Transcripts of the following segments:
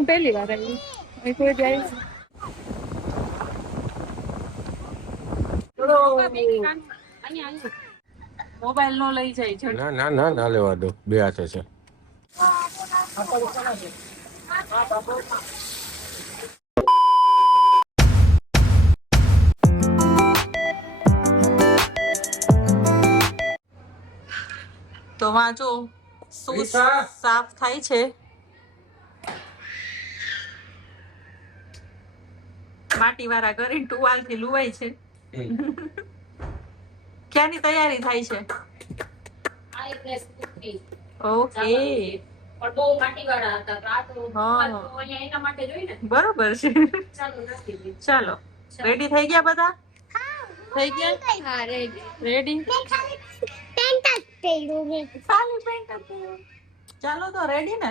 હું પહેલી વાર આવી. હું કોઈ જાય મોબાઈલ નો લઈ જાય. ના ના ના ના લેવા દો, બે હાથે છે. તો વાંચો શું સાફ થાય છે. માટી વાળા કરીને ટુવાલ થી લુવાય છે. ક્યાંની તૈયારી થાય છે? ઓકે. બરોબર છે. ચાલો રેડી થઈ ગયા બધા? થઈ ગયા? રેડી. ચાલો તો રેડી ને?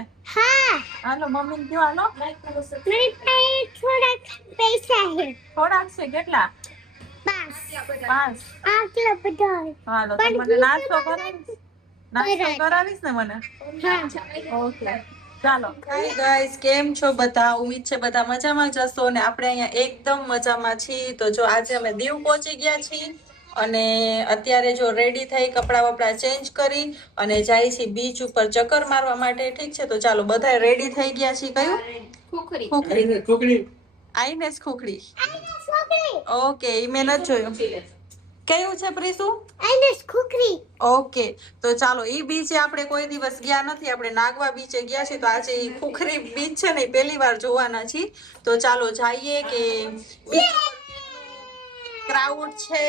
હાલો મમ્મી કયો હાલો. થોડાક છે કેટલા? 5. હાલો તો મને નાસ્તો કરાવીશ ને મને? ઓકે ચાલો. હાય ગાઈસ, કેમ છો બધા? ઉમ્મીદ છે બધા મજામાં જ હશો અને આપણે અહીંયા એકદમ મજામાં છીએ. તો જો આજે અમે દીવ પહોંચી ગયા છીએ અને અત્યારે જો રેડી થઈ કપડાં વપડા ચેન્જ કરી અને જાય છે બીચ ઉપર ચક્કર મારવા માટે. ઠીક છે, તો ચાલો બધા રેડી થઈ ગયા છીએ. કયું? ખુખરી. આઈનેસ ખુખરી. ઓકે, ઈ મેં નથી જોયું. કયું છે પ્રીસુ? આઈનેસ ખુખરી. ઓકે, તો ચાલો ઈ બીચે આપણે કોઈ દિવસ ગયા નથી. આપણે નાગવા બીચે ગયા છીએ, તો આજે ઈ ખુખરી બીચ છે ને પહેલી વાર જોવાના છીએ. તો ચાલો જઈએ કે ક્રાઉડ છે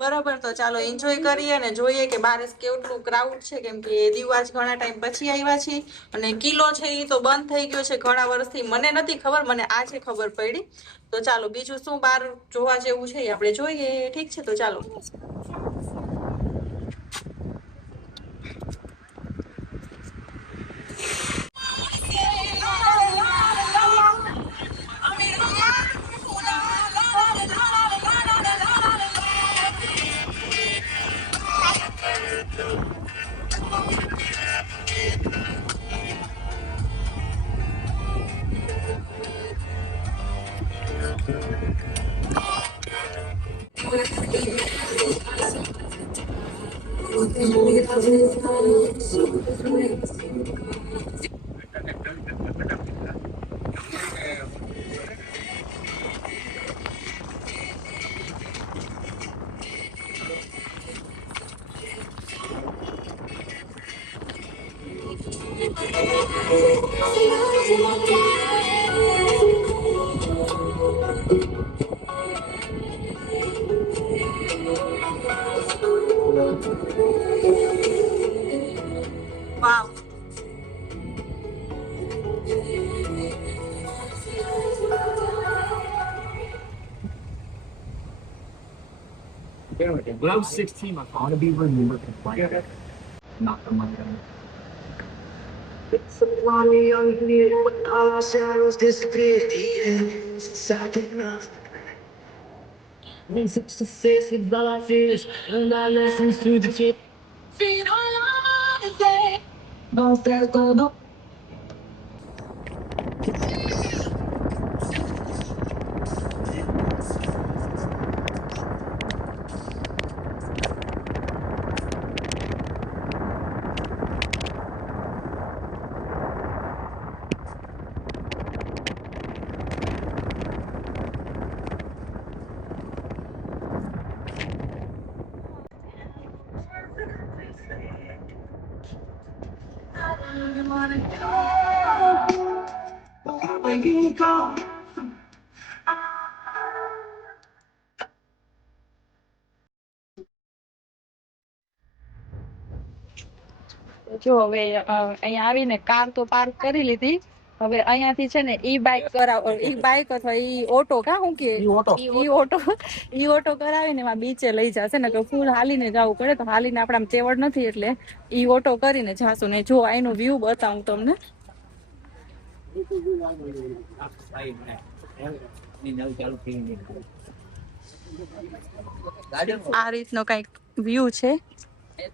બરોબર. તો ચાલો એન્જોય કરીએ અને જોઈએ કે બાર કેટલું ક્રાઉડ છે, કેમ કે દીવાજ ઘણા ટાઈમ પછી આવ્યા છીએ અને કિલ્લો છે એ તો બંધ થઈ ગયો છે ઘણા વર્ષથી. મને નથી ખબર, મને આજે ખબર પડી. તો ચાલો બીજું શું બાર જોવા જેવું છે આપણે જોઈએ. ઠીક છે, તો ચાલો. વાવ. When I was 16, I thought to be remembered like that. Not the money. It's a lonely young kid with all our shadows disappeared. The end second love. When success is all I fear, and I listen to the tip. Feed all on the day. No fair go no. જો હવે અહીંયા આવીને car તો park કરી લીધી. હવે અહીંયાથી છે ને ઈ બાઇક કરાવો, ઈ બાઇક અથવા ઈ ઓટો હું કે ઈ ઓટો કરાવીને એમાં બીચે લઈ જશે ને. તો ફૂલ હાલીને જવું પડે, તો હાલીને આપણા ચેવડ નથી એટલે ઈ ઓટો કરીને જાશું. ને જો અહીંનો વ્યૂ બતાવું તમને. આ રીતનો કઈક વ્યૂ છે.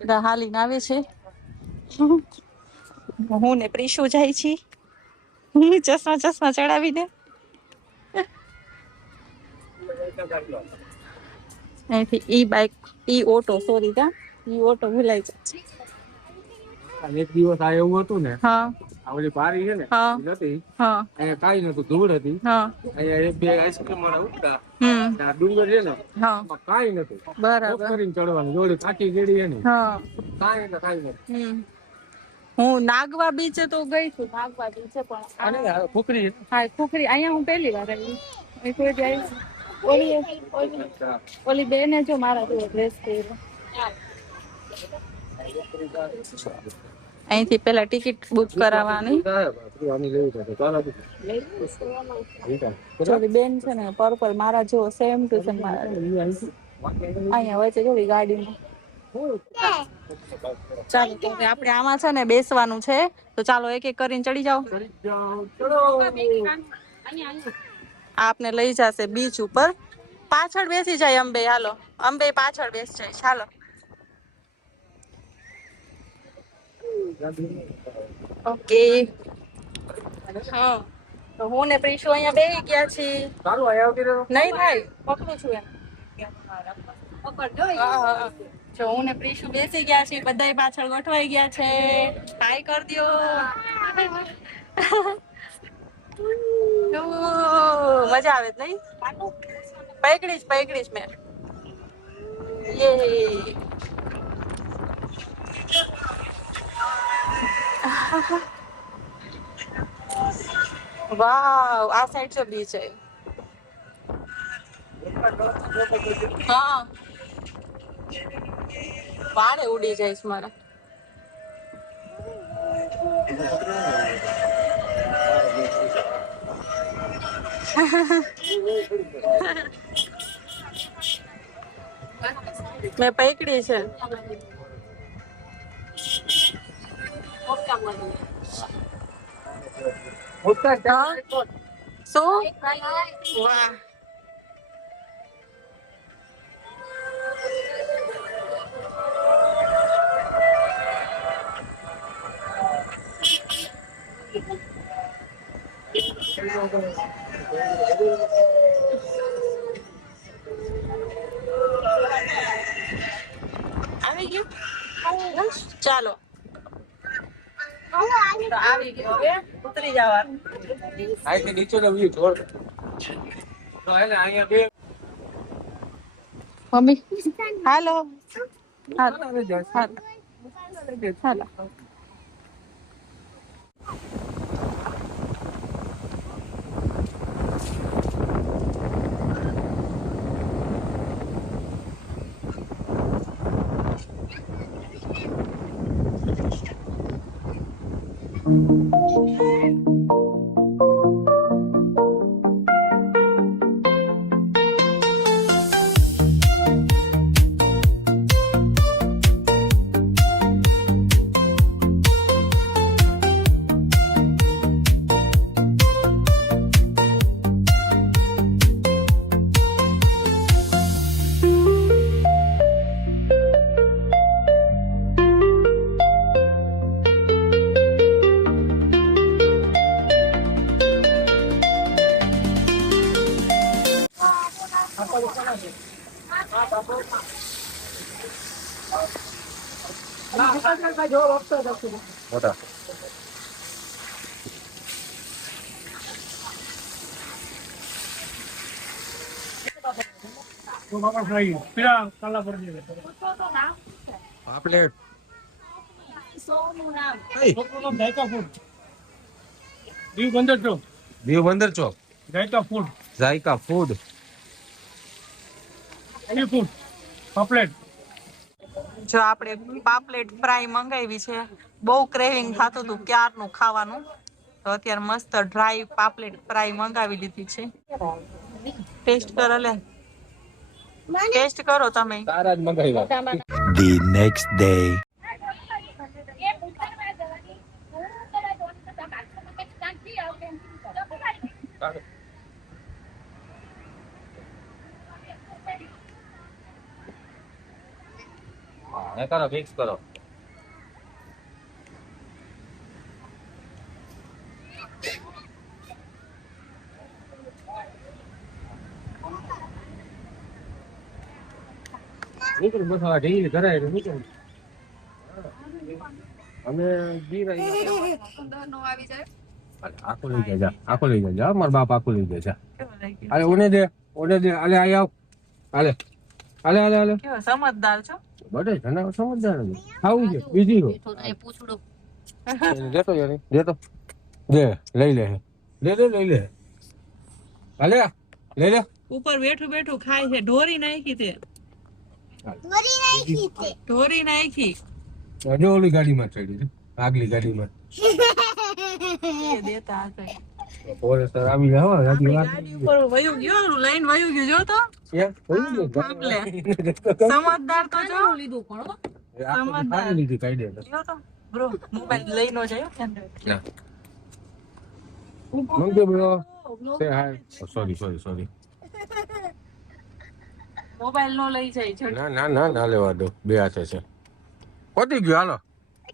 બધા હાલીને આવે છે. હું ને પ્રીશુ જાય છી. ચશ્મા ચશ્મા ચડાવીને અહીંથી ઈ બાઇક ઈ ઓટો સોરી કા ઈ ઓટો ભૂલાઈ જાય. એક દિવસ આ એવું હતું ને, હા આ ઓલી પારી છે ને, હા ઈ નથી. હા અહીંયા કાંઈ નતું, ધૂળ હતી. હા અહીંયા એક બે આઈસ્ક્રીમ વાળા ઉઠતા. હમ આ ડુંગર છે ને, હા એમાં કાંઈ નતું. બરાબર કરીને ચડવાનું, જોડે કાચી કેડી છે ને, હા કાંઈ નતું. હમ હું નાગવા બીચે તો ગઈ છું, નાગવા બીચે પણ અને ફુકરી હા ખુખરી અહીંયા હું પહેલી વાર આવી. અહીં કોઈ દી આવી? ઓલી બેને જો મારા જેવો ડ્રેસ પહેર્યો. અહીંથી પેલા ટિકિટ બુક કરાવવાની. ચોરી બેન છે ને પર્પલ મારા જેવો સેમ ટુ સેમ મારા અહીંયા વચ્ચે જોડી ગાડીમાં. ચાલો તો હવે આપણે આમાં છે ને બેસવાનું છે, તો ચાલો એક એક કરીને ચડી જાઓ. આપને લઈ જશે બીચ ઉપર. પાછળ બેસી જાય અંબે, હાલો અંબે પાછળ બેસી જાય. ચાલો ઓકે. હા તો હું ને પ્રીશુ અહીંયા બેસી ગયા છીએ. નહીં થાય, પકડું છું એમ. જો હું ને પ્રીશુ બેસી ગયા છીએ, બધાય પાછળ ગોઠવાઈ ગયા છે. હાય કર દ્યો. મજા આવે નહીં? પકડીશ મેં. યે વાવ, આ સાઈડ જો બીચ છે. હા વાળે ઉડી જાય છે મારા. મેં પકડી છે. શું? વાહ આવી ગયું? ચાલો તો આવી ગયો, હવે ઉતરી જવાનું. અહીંથી નીચે નો વ્યૂ જોર. તો એને અહીંયા બે મમ્મી હાલો હાલો હાલો. મોટા પાપલેટ દીવ બંદર ચોક જાયકા ફૂડ જો આપણે પાપલેટ ફ્રાય મંગાવી છે, બહુ ક્રેવિંગ થતું હતું ક્યારનું ખાવાનું, તો અત્યારે મસ્ત ડ્રાય પાપલેટ ફ્રાય મંગાવી લીધી છે. ટેસ્ટ કરો, લે ટેસ્ટ કરો તમે. તારા જ મંગાવ્યા. The next day. એ કરો મિક્સ કરો. નીકળ બસ આ ઢીલ કરાય તો નીકળ અમે જી રહી આખો લઈ જા આખો લઈ જા મારા બાપ આખો લઈ જા અરે ઓને દે અલે આય આવ હાલે હાલે હાલે હાલે કેવો સમજદાર છો બડે ઘણા સમજદાર નથી ખાવું છે બીજી હો દેતો યાર દેતો દે લઈ લે લઈ લે હાલે લઈ લે ઉપર બેઠું બેઠું ખાય છે ઢોરી નાખી તે ઢોરી નાખી જો ઓલી ગાડીમાં ચડી છે આગલી ગાડીમાં એ દેતા હશે ફોરેસ્ટર આવી ગયા હો ગાડી ગાડી ઉપર વયું ગયો લઈને વયું ગયો જો તો થાંભલે. સમજદાર તો જો લીધું પણ સમજદાર લીધી કાઈ દે જો તો બ્રો મોબાઈલ લઈ નો જાય ધ્યાન રાખજો. મંગે બ્રો સે હાય સોરી મોબાઈલ નો લઈ જાય છે ના લેવા દો બે હાથે છે પતી ગયો હાલો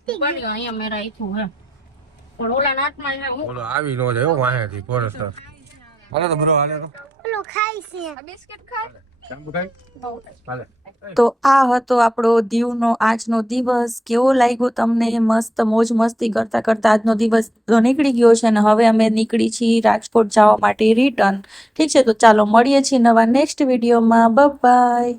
અહીંયા મેં રાખ્યું હે પણ ઓલા નાટમાં બોલો આવી નો જાય વાહેથી ફોરેસ્ટર હાલે તો બ્રો હાલે તો ઓલો ખાય છે બિસ્કિટ ખાય શાંપુ ખાઈ હાલે તો આ હતો આપણો દીવનો આજનો દિવસ. કેવો લાગ્યો તમને? મસ્ત મોજ મસ્તી કરતા કરતા આજનો દિવસ નીકળી ગયો છે અને હવે અમે નીકળી છીએ રાજકોટ જવા માટે રિટર્ન. ઠીક છે, તો ચાલો મળીએ છીએ નવા નેક્સ્ટ વિડીયોમાં. બાય.